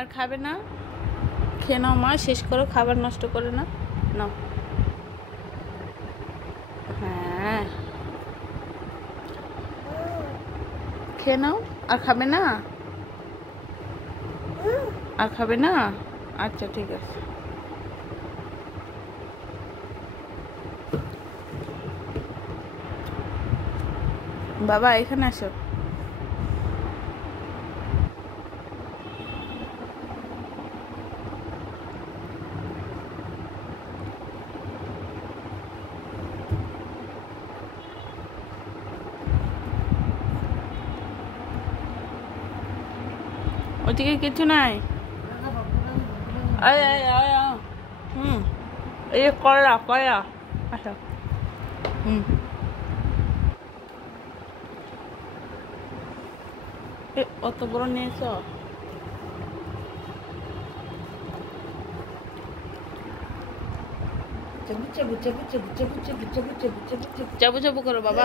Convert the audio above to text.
আর খাবে না? খেয়ে নাও মা, শেষ করো, খাবার নষ্ট করে না। নাও। হ্যাঁ, খেয়ে নাও। আর খাবে না? আর খাবে না? আচ্ছা ঠিক আছে। বাবা এখানে আসো। ওদিকে কিছু নাই। এই করলা করলা। আচ্ছা। অত বড় নিয়েছ? চাবু চাবু করো বাবা।